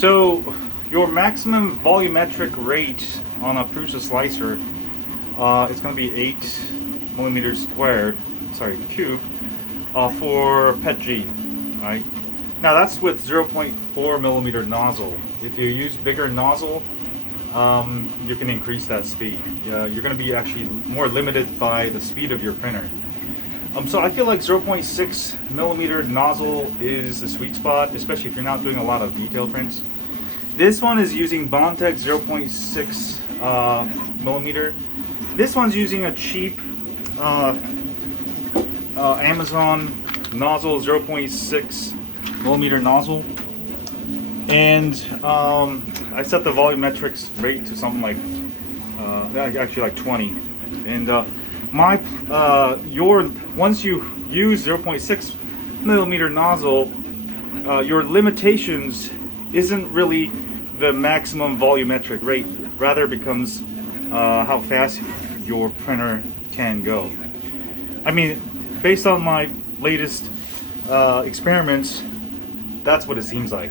So your maximum volumetric rate on a Prusa slicer, it's going to be 8 millimeters squared, cube, for petg, right? Now that's with 0.4 millimeter nozzle. If you use bigger nozzle, you can increase that speed. You're going to be actually more limited by the speed of your printer. So I feel like 0.6 millimeter nozzle is the sweet spot, especially if you're not doing a lot of detail prints. This one is using Bondtech 0.6 millimeter. This one's using a cheap Amazon nozzle, 0.6 millimeter nozzle, and I set the volumetric rate to something like actually like 20. And once you use 0.6 millimeter nozzle, your limitations isn't really the maximum volumetric rate, rather becomes how fast your printer can go. I mean, based on my latest experiments, that's what it seems like.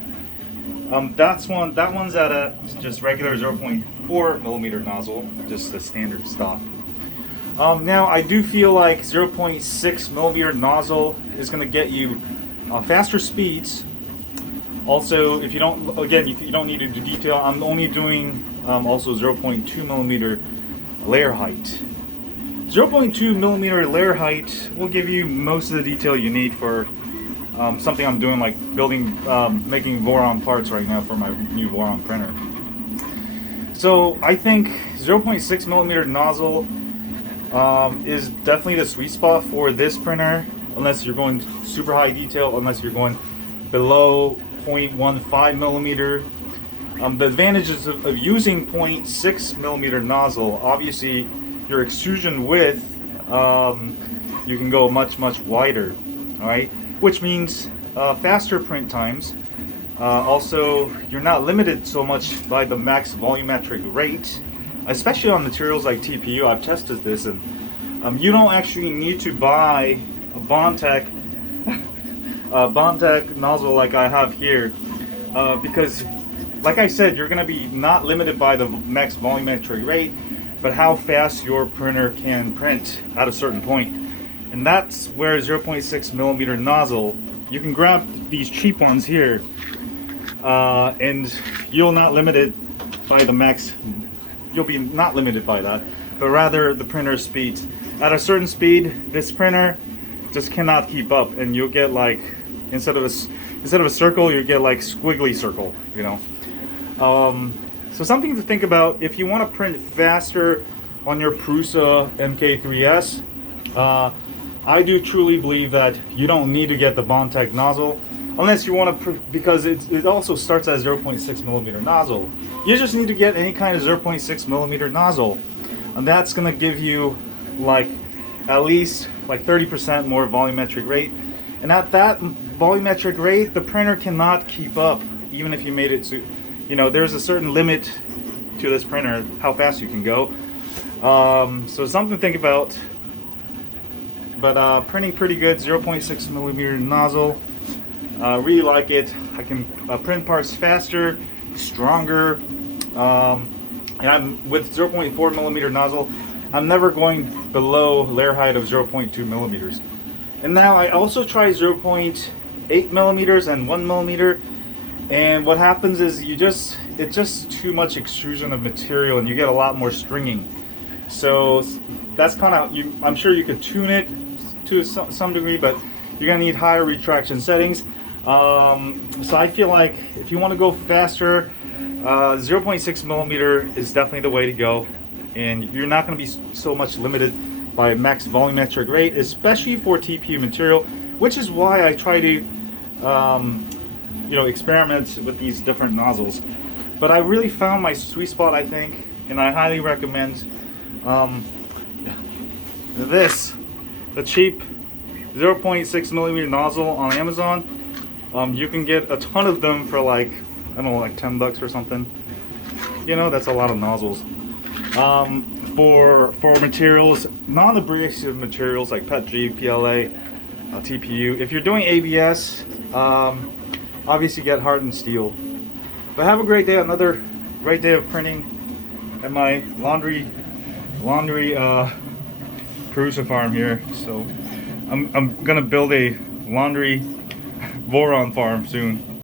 That one's at a just regular 0.4 millimeter nozzle, just the standard stock. Now I do feel like 0.6 millimeter nozzle is going to get you faster speeds. Also, if you don't, again, you don't need to do detail. I'm only doing also 0.2 millimeter layer height. 0.2 millimeter layer height will give you most of the detail you need for something I'm doing, like making Voron parts right now for my new Voron printer. So I think 0.6 millimeter nozzle is definitely the sweet spot for this printer, unless you're going super high detail, unless you're going below 0.15 millimeter. The advantages of using 0.6 millimeter nozzle, obviously your extrusion width, you can go much wider, all right, which means faster print times. Also, you're not limited so much by the max volumetric rate, especially on materials like TPU. I've tested this, and you don't actually need to buy a Bondtech nozzle like I have here, because like I said, you're going to be not limited by the max volumetric rate, but how fast your printer can print at a certain point. And that's where 0.6 millimeter nozzle, you can grab these cheap ones here, and you'll not limited by the max, you'll be not limited by that, but rather the printer's speeds. At a certain speed, this printer just cannot keep up, and you'll get like, instead of a circle, you get like squiggly circle, you know. So something to think about if you want to print faster on your Prusa MK3S. I do truly believe that you don't need to get the Bondtech nozzle, unless you want to, because it also starts at 0.6 millimeter nozzle. You just need to get any kind of 0.6 millimeter nozzle, and that's going to give you like at least like 30% more volumetric rate. And at that volumetric rate, the printer cannot keep up, even if you made it to, you know, there's a certain limit to this printer, how fast you can go. So something to think about. But printing pretty good, 0.6 millimeter nozzle. Really like it. I can print parts faster, stronger. And I'm with 0.4 millimeter nozzle, I'm never going below layer height of 0.2 millimeters. And now I also try 0.8 millimeters and 1 millimeter. And what happens is it's just too much extrusion of material, and you get a lot more stringing. So that's kind of, I'm sure you could tune it to some degree, but you're gonna need higher retraction settings. So I feel like if you want to go faster, 0.6 millimeter is definitely the way to go, and you're not going to be so much limited by max volumetric rate, especially for TPU material, which is why I try to experiment with these different nozzles. But I really found my sweet spot, I think, and I highly recommend the cheap 0.6 millimeter nozzle on Amazon. You can get a ton of them for like, I don't know, like $10 or something. You know, that's a lot of nozzles. For materials, non-abrasive materials like petg, PLA, TPU. If you're doing ABS, obviously get hardened steel. But have a great day. Another great day of printing at my laundry Prusa farm here. So I'm gonna build a laundry boron farm soon.